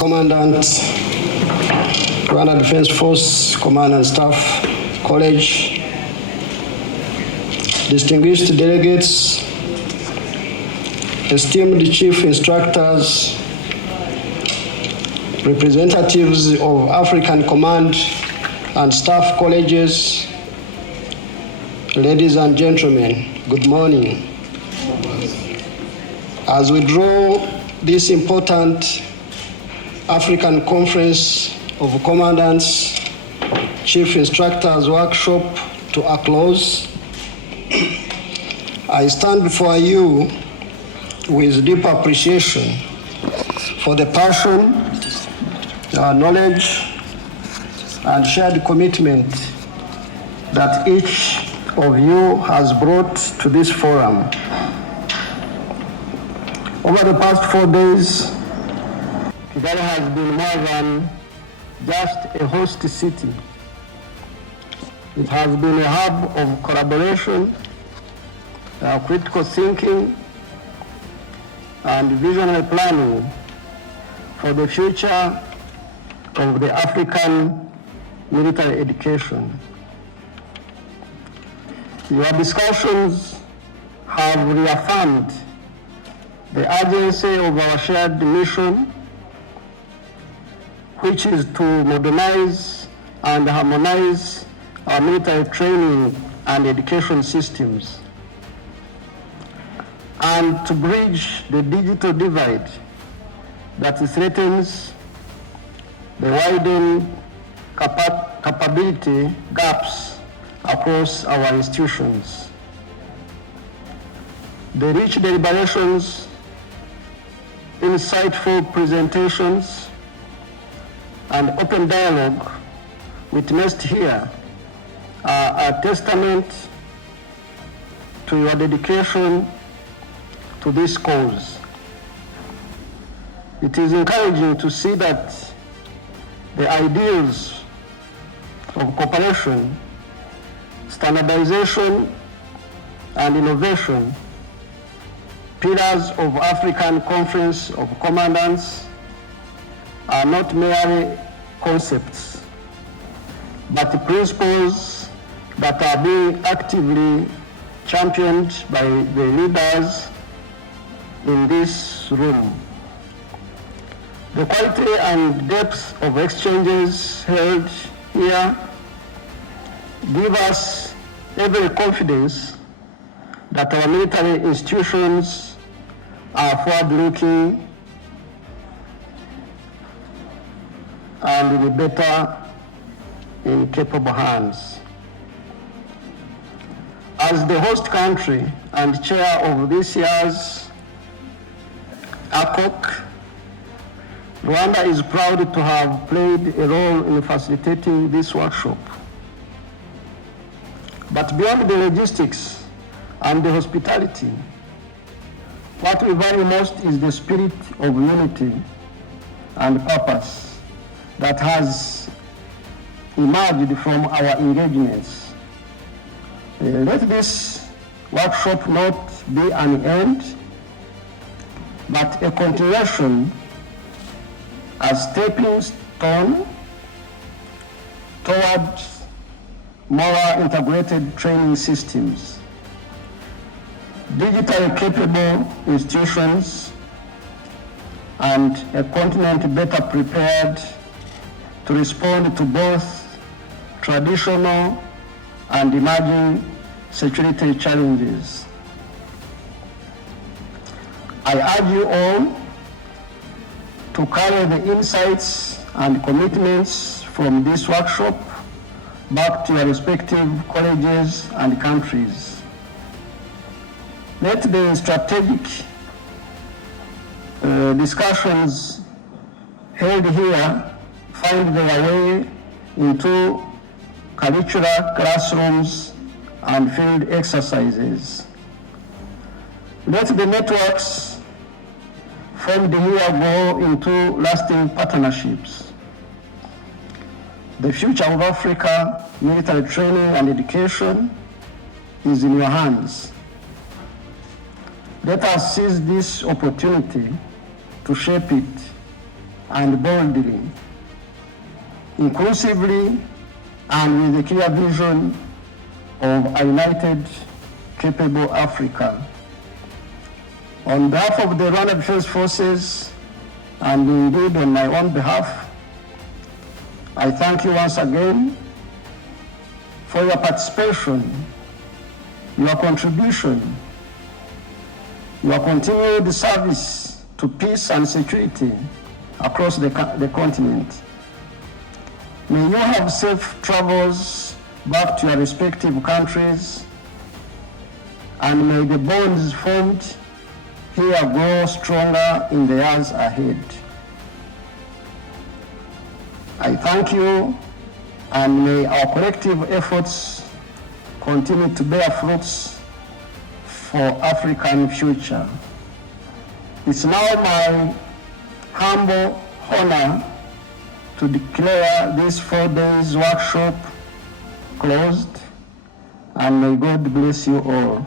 Commandant, Rwanda Defense Force Command and Staff College, distinguished delegates, esteemed chief instructors, representatives of African Command and Staff Colleges, ladies and gentlemen, good morning. As we draw this important African Conference of Commandants, Chief Instructors workshop to a close, I stand before you with deep appreciation for the passion, knowledge, and shared commitment that each of you has brought to this forum. Over the past 4 days, Kigali has been more than just a host city. It has been a hub of collaboration, critical thinking, and visionary planning for the future of the African military education. Your discussions have reaffirmed the urgency of our shared mission, which is to modernize and harmonize our military training and education systems, and to bridge the digital divide that threatens the widening capability gaps across our institutions. The rich deliberations, insightful presentations, and open dialogue witnessed here are a testament to your dedication to this cause. It is encouraging to see that the ideals of cooperation, standardization, and innovation, pillars of African Conference of Commandants, are not merely concepts, but principles that are being actively championed by the leaders in this room. The quality and depth of exchanges held here give us every confidence that our military institutions are forward-looking and will be better in capable hands. As the host country and chair of this year's ACOC, Rwanda is proud to have played a role in facilitating this workshop. But beyond the logistics and the hospitality, what we value most is the spirit of unity and purpose that has emerged from our engagements. Let this workshop not be an end, but a continuation, a stepping stone towards more integrated training systems, digitally capable institutions, and a continent better prepared to respond to both traditional and emerging security challenges. I urge you all to carry the insights and commitments from this workshop back to your respective colleges and countries. Let the strategic discussions held here find their way into curricular classrooms and field exercises. Let the networks formed here go into lasting partnerships. The future of Africa military training and education is in your hands. Let us seize this opportunity to shape it and boldly, inclusively, and with a clear vision of a united, capable Africa. On behalf of the Rwanda Defense Forces, and indeed on my own behalf, I thank you once again for your participation, your contribution, your continued service to peace and security across the continent. May you have safe travels back to your respective countries, and may the bonds formed here grow stronger in the years ahead. I thank you, and may our collective efforts continue to bear fruits for African future. It's now my humble honor to declare this 4 days workshop closed, and may God bless you all.